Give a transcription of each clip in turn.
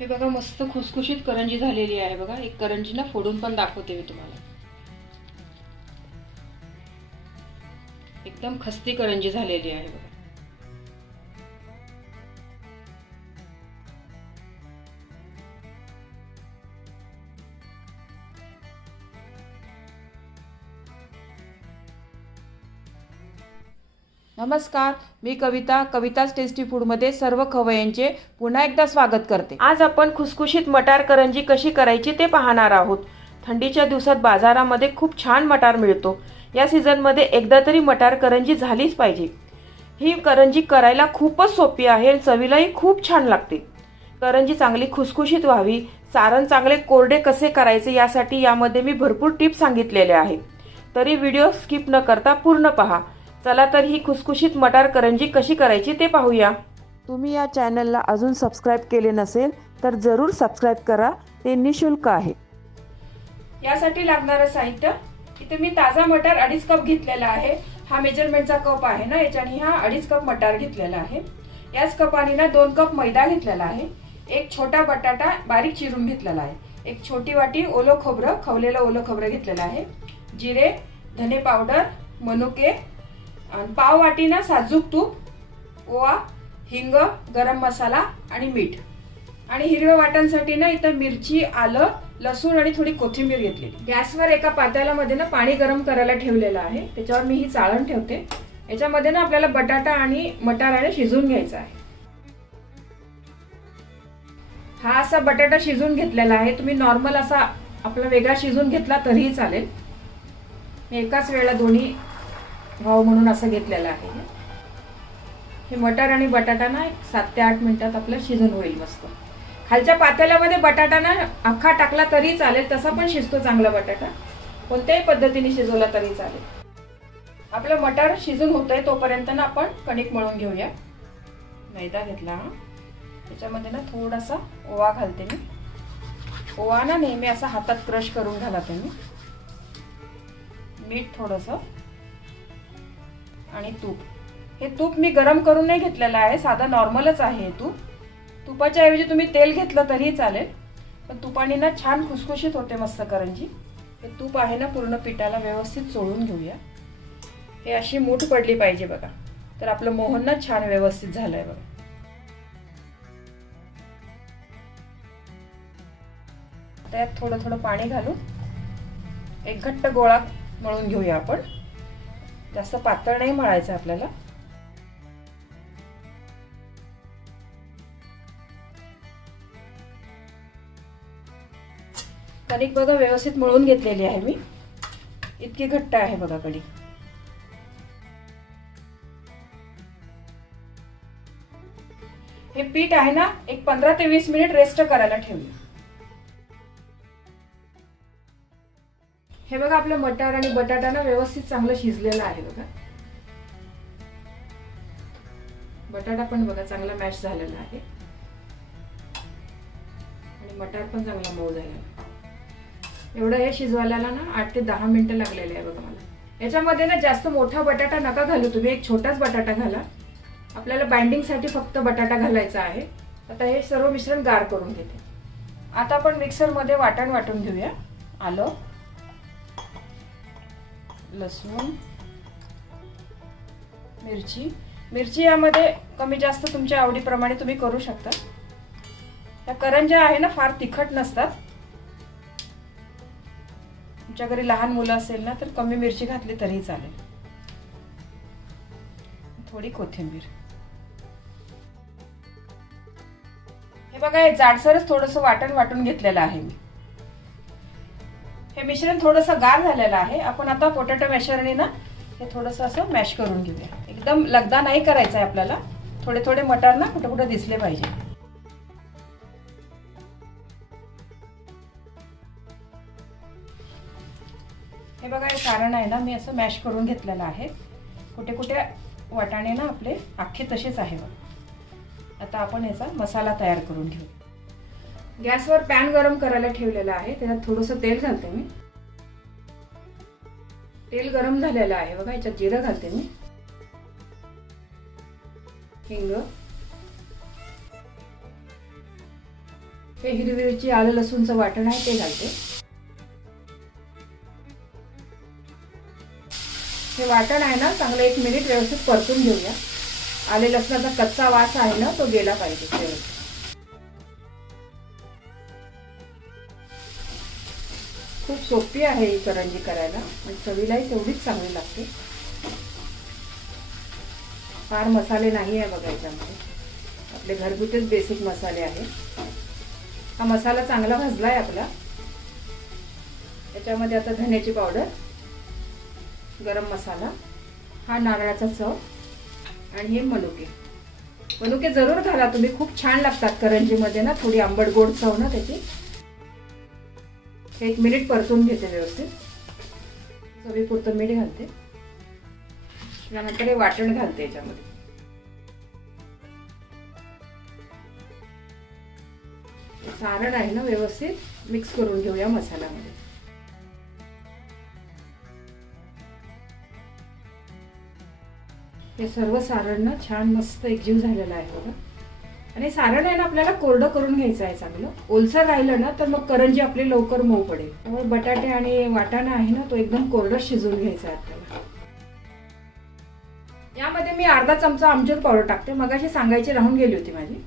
हे बघा मस्त खुसखुशीत करंजी झालेली आहे बघा। एक करंजी ना फोडून पण दाखवते मी तुम्हाला। एकदम खस्ती करंजी झालेली आहे बघा। नमस्कार, मी कविता, कविताच टेस्टी फूडमध्ये सर्व खवय्यांचे पुन्हा एकदा स्वागत करते। आज आपण खुसखुशीत मटार करंजी कशी करायची ते पाहणार आहोत। थंडीच्या दिवसात बाजारामध्ये खूप छान मटार मिळतो। या सीझनमध्ये एकदा तरी मटार करंजी झालीच पाहिजे। ही करंजी करायला खूपच सोपी आहे आणि चवीलाही खूप छान लागते। करंजी चांगली खुसखुशीत व्हावी, सारण चांगले कोरडे कसे करायचे यासाठी यामध्ये मी भरपूर टिप्स सांगितलेले आहेत। तरी व्हिडिओ स्किप न करता पूर्ण पहा। चला तर ही खुसखुशीत मटार करंजी कशी करायची ते पाहूया। तुम्ही या चॅनलला अजून सबस्क्राईब केले नसेल तर जरूर सबस्क्राईब करा, ते निशुल्क आहे। यासाठी लागणारं साहित्य, इथे मी ताजा मटार 2.5 कप घेतलेला आहे। हा मेजरमेंटचा कप आहे ना, याच्याने हा 2.5 कप मटार घेतलेला आहे। याच कपाने ना 2 कप मैदा घेतलेला आहे। एक छोटा बटाटा बारीक चिरून घेतलेला आहे। एक छोटी वाटी ओलं खोबरं, खवलेलं ओलं खोबरं घेतलेलं आहे। जिरे, धने पावडर, मनुके, पाव वाटी ना साजूक तूप, ओवा, हिंग, गरम मसाला आणि मीठ। आणि हिरव्या वाटांसाठी ना इथं मिरची, आलं, लसूण आणि थोडी कोथिंबीर घेतलेली। गॅसवर एका पातेल्यामध्ये ना पाणी गरम करायला ठेवलेलं आहे। त्याच्यावर मी ही चाळण ठेवते। याच्यामध्ये ना आपल्याला बटाटा आणि मटार आहे शिजून घ्यायचा आहे। हा असा बटाटा शिजून घेतलेला आहे। तुम्ही नॉर्मल असा आपला वेगळा शिजून घेतला तरीही चालेल। मी एकाच वेळेला दोन्ही भाव म्हणून असं घेतलेलं आहे। हे मटार आणि बटाटा ना 7 ते 8 मिनिटात आपलं शिजून होईल मस्त। खालच्या पातेल्यामध्ये बटाटा ना अख्खा टाकला तरी चालेल, तसा पण शिजतो चांगला बटाटा। कोणत्याही पद्धतीने शिजवला तरी चालेल। आपलं मटार शिजून होतंय तोपर्यंत ना आपण कणिक मळून घेऊया। मैदा घेतला, त्याच्यामध्ये ना थोडासा ओवा घालते मी। ओवा ना नेहमी असा हातात क्रश करून घालते मी। मीठ थोडंसं आणि तूप। हे तूप मी गरम करून नाही घेतलेलं आहे, साधा नॉर्मलच आहे हे तूप। तुपाच्या ऐवजी तुम्ही तेल घेतलं तरीही चालेल, पण तुपाने ना छान खुसखुशीत होते मस्त करंजी। हे तूप आहे ना पूर्ण पिठाला व्यवस्थित चोळून घेऊया। हे अशी मूठ पडली पाहिजे बघा, तर आपलं मोहन ना छान व्यवस्थित झालंय बघा। त्यात थोडं थोडं पाणी घालून एक घट्ट गोळा मळून घेऊया आपण। जास्त पातळ नाही मळायचं आपल्याला। कणिक बघा व्यवस्थित मळून घेतलेली आहे मी। इतकी घट्ट आहे बघा कणिक। हे पीठ आहे ना एक 15 ते 20 मिनिट रेस्ट करायला ठेवूया। हे बघा आपलं मटार आणि बटाटा ना व्यवस्थित चांगलं शिजलेलं आहे बघा। बटाटा पण बघा चांगला मॅश झालेला आहे आणि मटार पण चांगला मऊ झालेला आहे। एवढं हे शिजवायला ना 8 ते 10 मिनिटं लागलेले आहे बघा मला। याच्यामध्ये ना जास्त मोठा बटाटा नका घालू तुम्ही, एक छोटाच बटाटा घाला। आपल्याला बाइंडिंग साठी फक्त बटाटा घालायचा आहे। आता हे सर्व मिश्रण गार करून घेते। आता आपण मिक्सर मध्ये वाटण वाटून घेऊया। आलं, लसूण, मिरची। मिरची यामध्ये कमी जास्त तुमच्या आवडीप्रमाणे तुम्ही करू शकता। या करंज्या आहे ना फार तिखट नसतात। तुमच्या घरी लहान मुलं असेल ना तर कमी मिरची घातली तरी चालेल। थोडी कोथिंबीर। हे बघा हे जाडसरच थोडंसं वाटण वाटून घेतलेलं आहे मी। हे मिश्रण थोडंसं गार झालेलं आहे। आपण आता पोटॅटो मॅशरने ना हे थोडंसं असं मॅश करून घेऊया। एकदम लगदा नाही करायचं आहे आपल्याला, थोडे थोडे मटार ना कुठे कुठे दिसले पाहिजे। हे बघा हे सारण आहे ना मी असं मॅश करून घेतलेलं आहे। कुठे कुठे वाटाणे ना आपले अख्खे तसेच आहे बघा। आता आपण याचा मसाला तयार करून घेऊ। गॅसवर पॅन गरम करायला ठेवलेला आहे, त्याच्यात थोडंसं तेल घालते मी। तेल गरम झालेलं आहे बघा। याच्यात जिरं घालते मी, हिंग, हे हिरवी मिरची आलं लसूणचं वाटण आहे ते घालते. हे वाटण आहे ना चांगलं 1 मिनिट व्यवस्थित परतून घेऊया. आले लसणाचा कच्चा वास आहे ना तो गेला पाहिजे. खूप सोपी आहे ही करंजी करायला आणि चवीलाही तेवढीच चांगली लागते. फार मसाले नाही आहे बघा याच्यामध्ये, आपले घरगुतीच बेसिक मसाले आहेत. हा मसाला चांगला भाजलाय आपला. याच्यामध्ये आता धन्याची पावडर, गरम मसाला, हा नारळाचा चव आणि हे मनुके. मनुके जरूर घाला तुम्ही, खूप छान लागतात करंजीमध्ये ना, थोडी आंबट गोड चव ना त्याची. 1 मिनिट परतून घेते व्यवस्थित. चवीपुरतं मीठ घालते. त्यानंतर हे वाटण घालते याच्यामध्ये. सारण आहे ना व्यवस्थित मिक्स करून घेऊया मसाल्यामध्ये. हे सर्व सारण ना छान मस्त एकजीव झालेलं आहे बघा. आणि सारण आहे ना आपल्याला कोरडं करून घ्यायचं आहे चांगलं. ओलसर राहिलं ना तर मग करंजी आपली लवकर मऊ पडेल. त्यामुळे बटाटे आणि वाटाणा आहे ना तो एकदम कोरडं शिजवून घ्यायचा आहे आपल्याला. यामध्ये मी अर्धा चमचा आमचूर पावडर टाकते. मगाशी सांगायची राहून गेली होती माझी.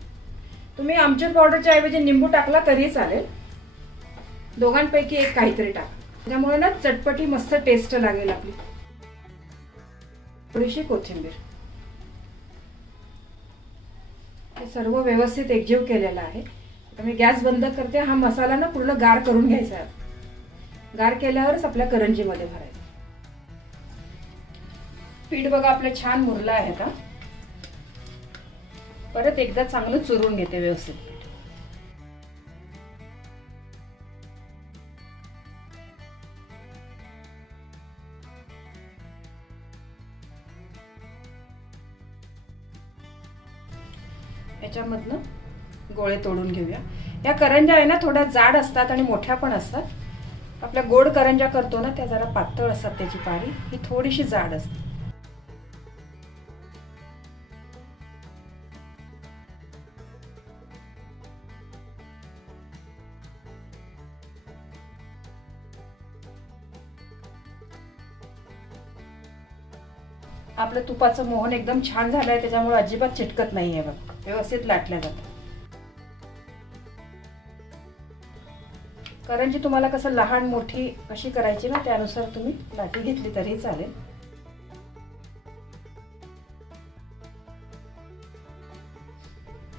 तुम्ही आमचूर पावडरच्या ऐवजी निंबू टाकला तरी चालेल. दोघांपैकी एक काहीतरी टाका. त्यामुळे ना चटपटी मस्त टेस्ट लागेल आपली. थोडीशी कोथिंबीर. हे सर्व व्यवस्थित एकजीव केलेलं आहे. आता मी गॅस बंद करते. हा मसाला ना पूर्ण गार करून घ्यायचा आहे. गार केल्यावरच आपल्या करंजीमध्ये भरायचं. पीठ बघा आपलं छान मुरलं आहे आता. परत एकदा चांगलं चुरून घेते व्यवस्थित पीठ. याच्यामधनं गोळे तोडून घेऊया. या करंज्या आहे ना थोड्या जाड असतात आणि मोठ्या पण असतात. आपल्या गोड करंज्या करतो ना त्या जरा पातळ असतात, त्याची पारी ही थोडीशी जाड असते. आपलं तुपाचं मोहन एकदम छान झालंय, त्याच्यामुळे अजिबात चिटकत नाहीये बघ. व्यवस्थित लाटल्या जातात. करंजी तुम्हाला कसं लहान मोठी कशी करायची ना त्यानुसार तुम्ही लाटी घेतली तरी चालेल.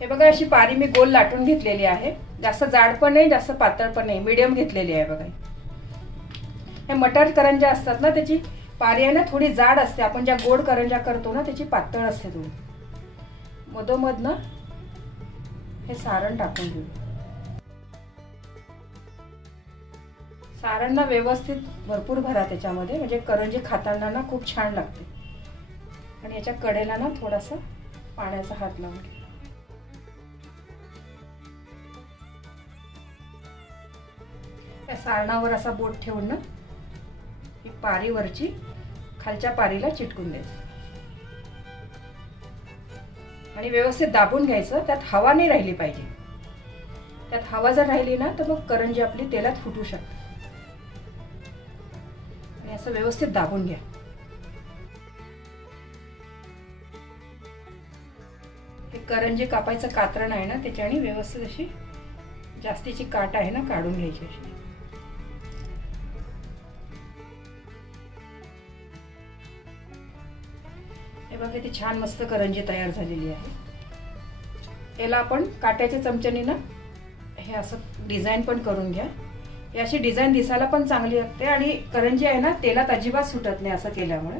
हे बघा अशी पारी मी गोल लाटून घेतलेली आहे. जास्त जाड पण नाही जास्त पातळ पण नाही, मीडियम घेतलेली आहे बघा. हे मटर करंज्या असतात ना त्याची पारी आहे ना थोडी जाड असते. आपण ज्या गोड करंज्या करतो ना त्याची पातळ असते थोडी. मधोमध ना हे सारण टाकून घेऊ. सारण ना व्यवस्थित भरपूर भरा त्याच्यामध्ये, म्हणजे करंजी खाताना ना खूप छान लागते. आणि याच्या कडेला ना थोडासा पाण्याचा हात लावून घ्या. त्या सारणावर असा बोट ठेवून ना ही पारीवरची खालच्या पारीला चिटकून द्यायचं आणि व्यवस्थित दाबून घ्यायचं. त्यात हवा नाही राहिली पाहिजे. त्यात हवा जर राहिली ना तर मग करंजी आपली तेलात फुटू शकते. आणि असं व्यवस्थित दाबून घ्या. हे करंजी कापायचं कात्रण आहे ना त्याच्याने व्यवस्थित अशी जास्तीची काट आहे ना काढून घ्यायची अशी. हे बघा किती छान मस्त करंजी तयार झालेली आहे. याला आपण काट्याच्या चमच्याने ना हे असं डिझाईन पण करून घ्या. ही अशी डिझाईन दिसायला पण चांगली लागते आणि करंजी आहे ना तेलात अजिबात सुटत नाही असं केल्यामुळे.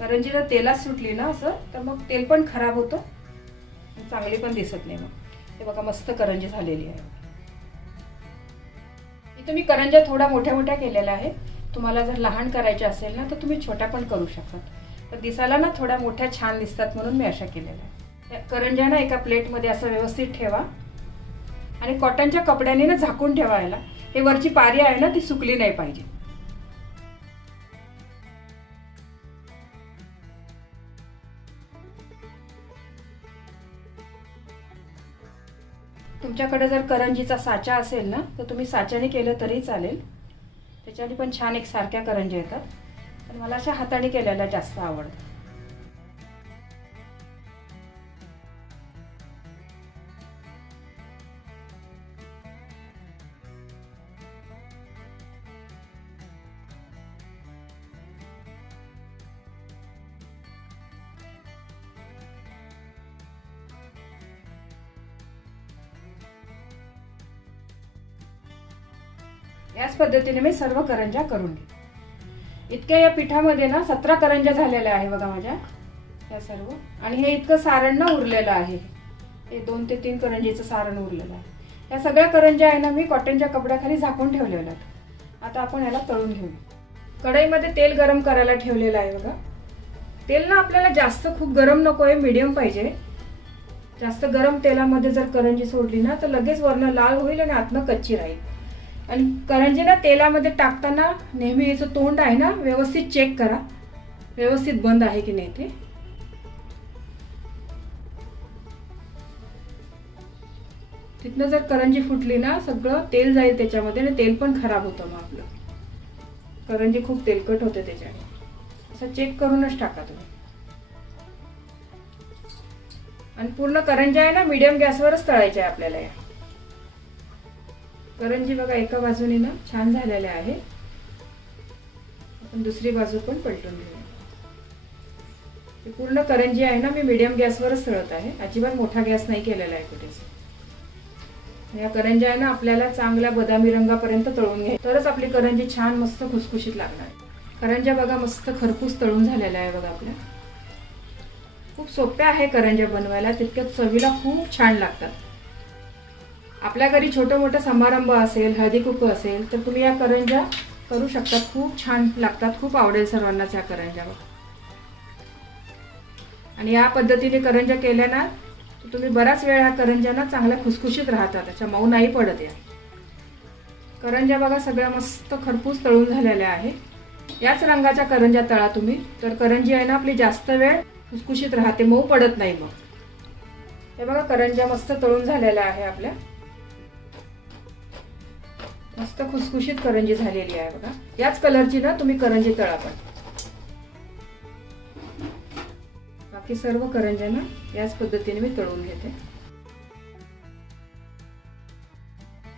करंजी जर तेलात सुटली ना असं तर मग तेल पण खराब होतं, चांगली पण दिसत नाही मग. हे बघा मस्त करंजी झालेली आहे. इथे मी करंज्या थोड्या मोठ्या मोठ्या केलेल्या आहे. तुम्हाला जर लहान करायचे असेल ना तर तुम्ही छोट्या पण करू शकता. तर दिसायला ना थोड्या मोठ्या छान दिसतात म्हणून मी अशा केलेल्या आहे. करंज्या ना एका प्लेटमध्ये असं व्यवस्थित ठेवा आणि कॉटनच्या कपड्याने ना झाकून ठेवायला. हे वरची पारी आहे ना ती सुकली नाही पाहिजे. तुमच्याकडे जर करंजीचा साचा असेल ना तर तुम्ही साच्याने केलं तरी चालेल, त्याच्याने पण छान एकसारख्या करंज्या येतात, पण मला अशा हाताने केलेल्या जास्त आवडतात. याच पद्धतीने मी सर्व करंज्या करून घेते. इतक्या या पिठामध्ये ना 17 करंज्या झालेल्या आहे बघा माझ्या या सर्व. आणि हे इतकं सारण ना उरलेलं आहे, हे 2 ते 3 करंजीचं सारण उरलेलं आहे. या सगळ्या करंज्या आहे ना मी कॉटनच्या कपड्याखाली झाकून ठेवलेल्या आहेत. आता आपण याला तळून घेऊ. कढईमध्ये तेल गरम करायला ठेवलेलं आहे बघा. तेल ना आपल्याला जास्त खूप गरम नको आहे, मीडियम पाहिजे. जास्त गरम तेलामध्ये जर करंजी सोडली ना तर लगेच वरनं लाल होईल आणि आतनं कच्ची राहील. आणि करंजी ना तेलामध्ये टाकताना नेहमी याचं तोंड आहे ना व्यवस्थित चेक करा, व्यवस्थित बंद आहे की नाही ते. तिथनं जर करंजी फुटली ना सगळं तेल जाईल त्याच्यामध्ये आणि तेल पण खराब होतं. मग आपलं करंजी खूप तेलकट होते त्याच्याने. असं चेक करूनच टाका तुम्ही. आणि पूर्ण करंजी आहे ना मीडियम गॅसवरच तळायच्या आहे आपल्याला. या करंजी बघा एका बाजूने ना छान झालेल्या आहे. आपण दुसरी बाजू पण पलटून घेऊया. पूर्ण करंजी आहे ना मी मीडियम गॅसवरच तळत आहे, अजिबात मोठा गॅस नाही केलेला आहे कुठेच. या करंज्या आहे ना आपल्याला चांगल्या बदामी रंगापर्यंत तळून घ्यायची, तरच आपली करंजी छान मस्त खुसखुशीत लागणार. करंज्या बघा मस्त खरपूस तळून झालेल्या आहे बघा आपल्या. खूप सोप्या आहे करंज्या बनवायला, तितक्याच चवीला खूप छान लागतात. आपल्या घरी छोटं मोठं समारंभ असेल, हळदी कुंकू असेल तर तुम्ही या करंज्या करू शकता. खूप छान लागतात, खूप आवडेल सर्वांनाच या करंज्या. आणि या पद्धतीने करंज्या केल्या ना तर तुम्ही बराच वेळ ह्या करंज्या ना चांगल्या खुसखुशीत राहतात, त्याच्या मऊ नाही पडत. या करंज्या बघा सगळ्या मस्त खरपूस तळून झालेल्या आहे. याच रंगाच्या करंज्या तळा तुम्ही, तर करंजी आहे ना आपली जास्त वेळ खुसखुशीत राहते, मऊ पडत नाही. मग हे बघा करंज्या मस्त तळून झालेल्या आहे आपल्या. मस्त खुसखुशीत करंजी झालेली आहे बघा. याच कलरची ना तुम्ही करंजी तळा. पण बाकी सर्व करंज्या ना याच पद्धतीने मी तळून घेते.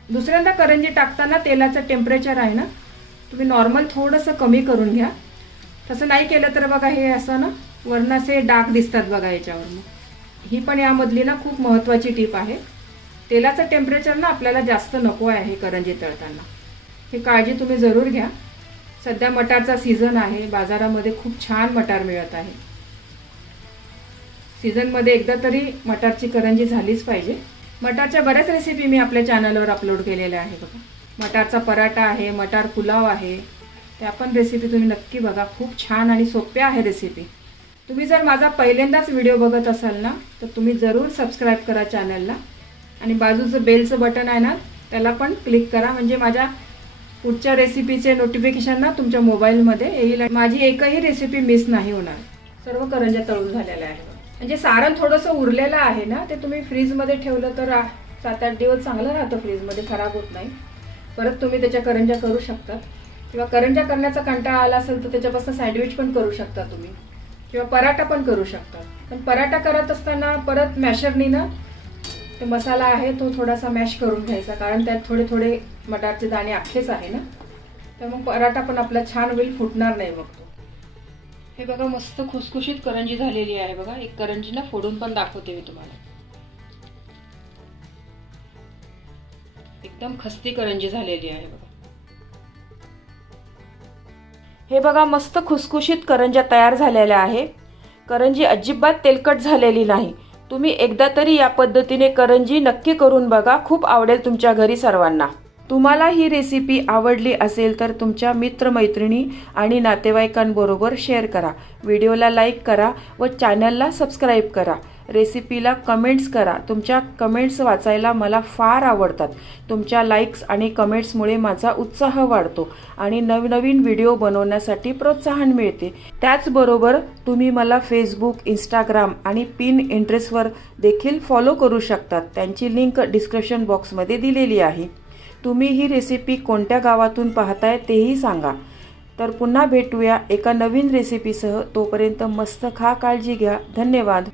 दुसऱ्यांदा करंजी टाकताना तेलाचं टेम्परेचर आहे ना तुम्ही नॉर्मल थोडंसं कमी करून घ्या. तसं नाही केलं तर बघा हे असं ना वरणाचे डाग दिसतात बघा याच्यावर. ही पण यामधली ना खूप महत्त्वाची टीप आहे. तेलाचं टेम्परेचर ना आपल्याला जास्त नको आहे करंजी तळताना, ही काळजी तुम्ही जरूर घ्या. सध्या मटारचा सीझन आहे, बाजारामध्ये खूप छान मटार मिळत आहे. सीझनमध्ये एकदा तरी मटारची करंजी झालीच पाहिजे. मटारच्या बऱ्याच रेसिपी मी आपल्या चॅनलवर अपलोड केलेल्या आहे बघा. मटारचा पराठा आहे, मटार पुलाव आहे, त्या पण रेसिपी तुम्ही नक्की बघा. खूप छान आणि सोप्या आहे रेसिपी. तुम्ही जर माझा पहिल्यांदाच व्हिडिओ बघत असाल ना तर तुम्ही जरूर सबस्क्राईब करा चॅनलला. आणि बाजूचं बेलचं बटन आहे ना त्याला पण क्लिक करा, म्हणजे माझ्या पुढच्या रेसिपीचे नोटिफिकेशन ना तुमच्या मोबाईलमध्ये येईल. माझी एकही रेसिपी मिस नाही होणार. सर्व करंज्या तळून झालेल्या आहे. म्हणजे सारण थोडंसं उरलेलं आहे ना ते तुम्ही फ्रीजमध्ये ठेवलं तर 7-8 दिवस चांगलं राहतं, फ्रीजमध्ये खराब होत नाही. परत तुम्ही त्याच्या करंज्या करू शकता. किंवा करंज्या करण्याचा कंटाळा आला असेल तर त्याच्यापासून सँडविच पण करू शकता तुम्ही, किंवा पराठा पण करू शकता. पण पराठा करत असताना परत मॅशरनी ना ते मसाला आहे तो थोडासा मॅश करून घ्यायचा, कारण त्यात थोडे थोडे मटारचे दाणे अख्खेच आहे ना, तर मग पराठा पण आपला छान होईल, फुटणार नाही मग तो. हे बघा मस्त खुसखुशीत करंजी झालेली आहे बघा. एक करंजी ना फोडून पण दाखवते मी तुम्हाला. एकदम खस्ती करंजी झालेली आहे बघा. हे बघा मस्त खुसखुशीत करंज्या तयार झालेल्या आहे. करंजी अजिबात तेलकट झालेली नाही. तुम्ही एकदा तरी या पद्धतीने करंजी नक्की करून बघा, खूप आवडेल तुमच्या घरी सर्वांना. तुम्हाला ही रेसिपी आवडली असेल तर तुमच्या मित्रमैत्रिणी आणि नातेवाईकांबरोबर शेअर करा. व्हिडिओला लाईक करा व चॅनलला सबस्क्राईब करा. रेसिपीला कमेंट्स करा. तुमच्या कमेंट्स वाचायला मला फार आवडतात. तुमच्या लाईक्स आणि कमेंट्समुळे माझा उत्साह वाढतो आणि नवनवीन व्हिडिओ बनवण्यासाठी प्रोत्साहन मिळते. त्याचबरोबर तुम्ही मला फेसबुक, इंस्टाग्राम आणि पिनइंटरेस्टवर देखील फॉलो करू शकतात. त्यांची लिंक डिस्क्रिप्शन बॉक्समध्ये दिलेली आहे. तुम्ही ही रेसिपी कोणत्या गावातून पाहताय तेही सांगा. तर पुन्हा भेटूया एका नवीन रेसिपीसह. तोपर्यंत मस्त खा, काळजी घ्या. धन्यवाद.